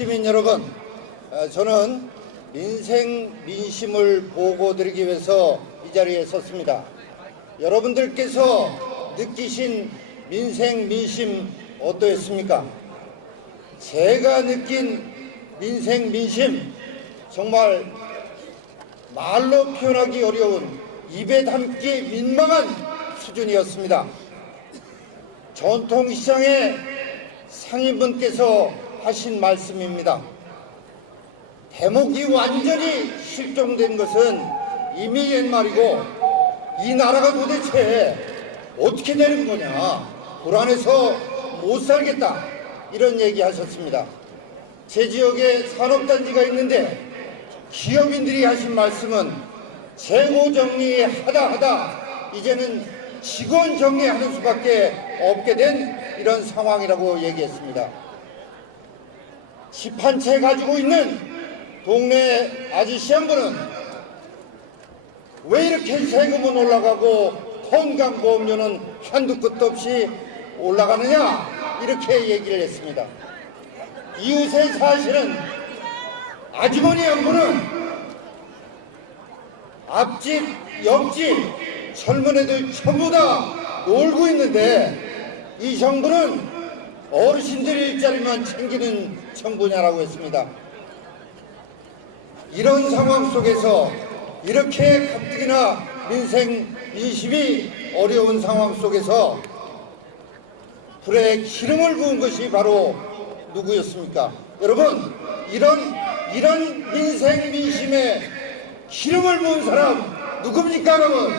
시민 여러분, 저는 민생 민심을 보고드리기 위해서 이 자리에 섰습니다. 여러분들께서 느끼신 민생 민심 어떠했습니까? 제가 느낀 민생 민심, 정말 말로 표현하기 어려운, 입에 담기 민망한 수준이었습니다. 전통시장의 상인분께서 하신 말씀입니다. 대목이 완전히 실종된 것은 이미 옛말이고 이 나라가 도대체 어떻게 되는 거냐, 불안해서 못 살겠다, 이런 얘기 하셨습니다. 제 지역에 산업단지가 있는데 기업인들이 하신 말씀은 재고 정리하다 이제는 직원 정리하는 수밖에 없게 된 이런 상황이라고 얘기했습니다. 집 한 채 가지고 있는 동네 아저씨 한 분은 왜 이렇게 세금은 올라가고 건강보험료는 한두 끝도 없이 올라가느냐, 이렇게 얘기를 했습니다. 이웃에 사시는 아주머니 한 분은 앞집, 옆집 젊은 애들 전부 다 놀고 있는데 이 정부는 어르신들 일자리만 챙기는 정부냐라고 했습니다. 이런 상황 속에서, 이렇게 가뜩이나 민생 민심이 어려운 상황 속에서 불에 기름을 부은 것이 바로 누구였습니까? 여러분, 이런 민생 민심에 기름을 부은 사람 누굽니까, 여러분?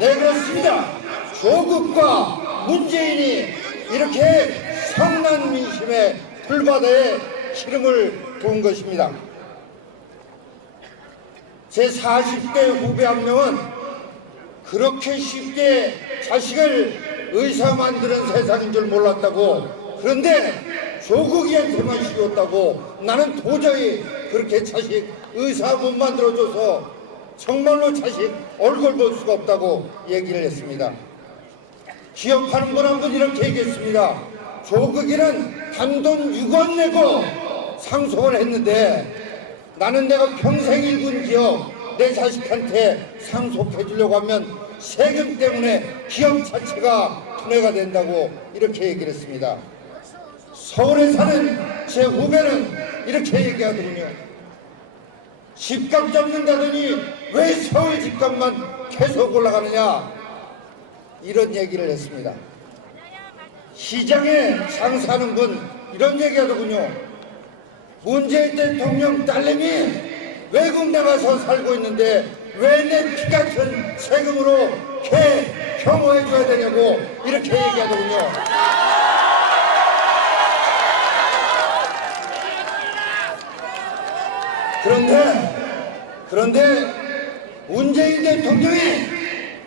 네, 그렇습니다. 조국과 문재인이 이렇게 성난 민심의 불바다에 기름을 부은 것입니다. 제 40대 후배 한 명은 그렇게 쉽게 자식을 의사 만드는 세상인 줄 몰랐다고, 그런데 조국이한테만 쉬웠다고, 나는 도저히 그렇게 자식 의사 못 만들어줘서 정말로 자식 얼굴 볼 수가 없다고 얘기를 했습니다. 기업하는 분 한 분 이렇게 얘기했습니다. 조국이는 단돈 6원 내고 상속을 했는데 나는 내가 평생 일군 기업 내 자식한테 상속해 주려고 하면 세금 때문에 기업 자체가 분해가 된다고 이렇게 얘기를 했습니다. 서울에 사는 제 후배는 이렇게 얘기하더군요. 집값 잡는다더니 왜 서울 집값만 계속 올라가느냐, 이런 얘기를 했습니다. 시장에 장사하는 분 이런 얘기하더군요. 문재인 대통령 딸내미 외국 나가서 살고 있는데 왜 내 피 같은 세금으로 걔 경호해 줘야 되냐고 이렇게 얘기하더군요. 그런데 문재인 대통령이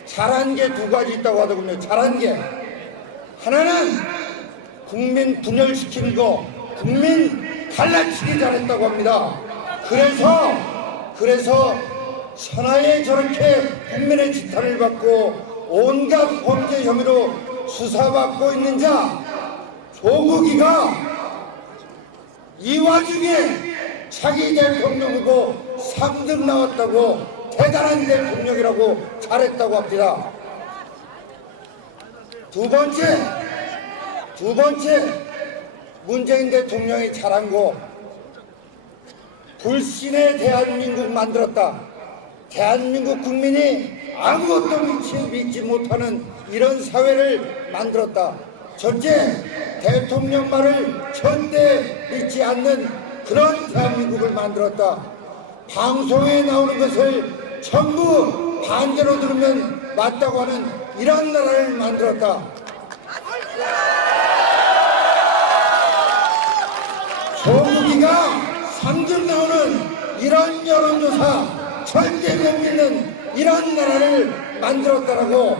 잘한 게 두 가지 있다고 하더군요. 잘한 게 하나는 국민 분열시키는 거, 국민 갈라치기 잘했다고 합니다. 그래서 천하에 저렇게 국민의 지탄을 받고 온갖 범죄 혐의로 수사받고 있는 자 조국이가 이 와중에 자기 대통령이고 3등 나왔다고 대단한 대통령이라고 잘했다고 합니다. 두 번째 문재인 대통령이 잘한 거, 불신의 대한민국 만들었다. 대한민국 국민이 아무것도 믿지 못하는 이런 사회를 만들었다. 첫째, 대통령 말을 절대 믿지 않는 그런 대한민국을 만들었다. 방송에 나오는 것을 전부 반대로 들으면 맞다고 하는 이런 나라를 만들었다. 조국이가 3등 나오는 이런 여론조사 절대 못 믿는 이런 나라를 만들었다라고,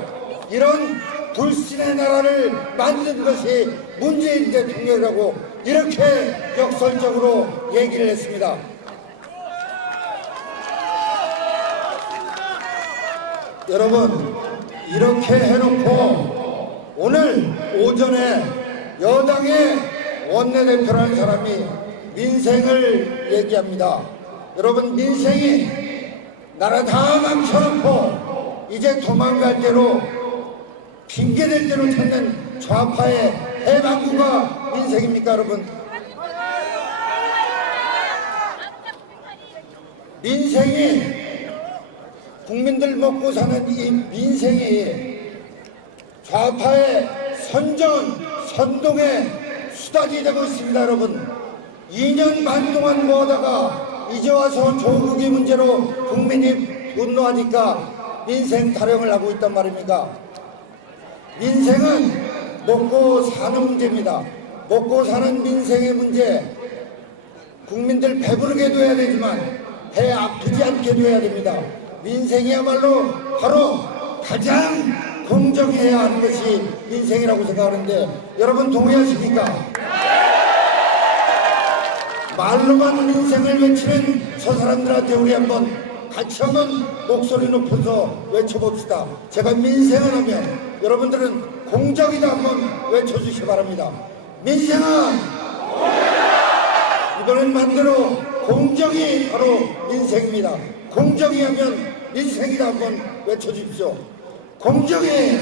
이런 불신의 나라를 만든 것이 문재인 대통령이라고 이렇게 역설적으로 얘기를 했습니다. 여러분, 이렇게 해놓고 오늘 오전에 여당의 원내대표라는 사람이 민생을 얘기합니다. 여러분, 민생이 나라 다 망쳐놓고 이제 도망갈 대로 핑계댈 대로 찾는 좌파의 해방구가 민생입니까, 여러분? 민생이, 국민들 먹고 사는 이 민생이 좌파의 선동의 수단이 되고 있습니다, 여러분. 2년 반 동안 모아다가 이제 와서 조국의 문제로 국민이 분노하니까 민생 타령을 하고 있단 말입니까? 민생은 먹고 사는 문제입니다. 먹고 사는 민생의 문제, 국민들 배부르게 둬야 되지만 배 아프지 않게 둬야 됩니다. 민생이야말로 바로 가장 공정해야 하는 것이 민생이라고 생각하는데, 여러분 동의하십니까? 말로만 민생을 외치는 저 사람들한테 우리 같이 한번 목소리 높여서 외쳐봅시다. 제가 민생을 하면 여러분들은 공정이다 한번 외쳐주시기 바랍니다. 민생아, 이번엔 반대로 공정이 바로 민생입니다. 공정이 하면 민생이다 한번 외쳐주십시오. 공정이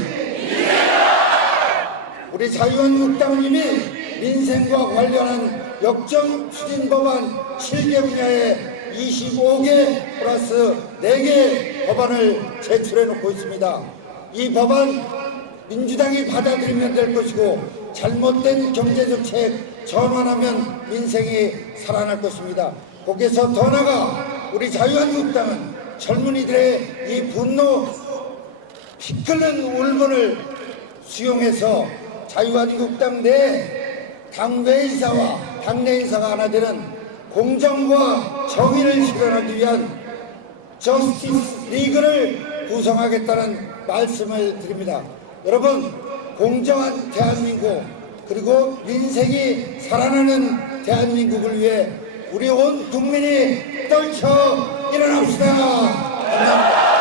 우리 자유한국당님이 민생과 관련한 역정 추진 법안 7개 분야에 25개 플러스 4개 법안을 제출해 놓고 있습니다. 이 법안 민주당이 받아들이면 될 것이고, 잘못된 경제정책 전환하면 민생이 살아날 것입니다. 거기서 더 나아가 우리 자유한국당은 젊은이들의 이 분노 피 끓는 울분을 수용해서 자유한국당 내 당외인사와 당내인사가 하나 되는 공정과 정의를 실현하기 위한 저스티스 리그를 구성하겠다는 말씀을 드립니다. 여러분, 공정한 대한민국, 그리고 민생이 살아나는 대한민국을 위해 우리 온 국민이 떨쳐 일어납시다. 감사합니다.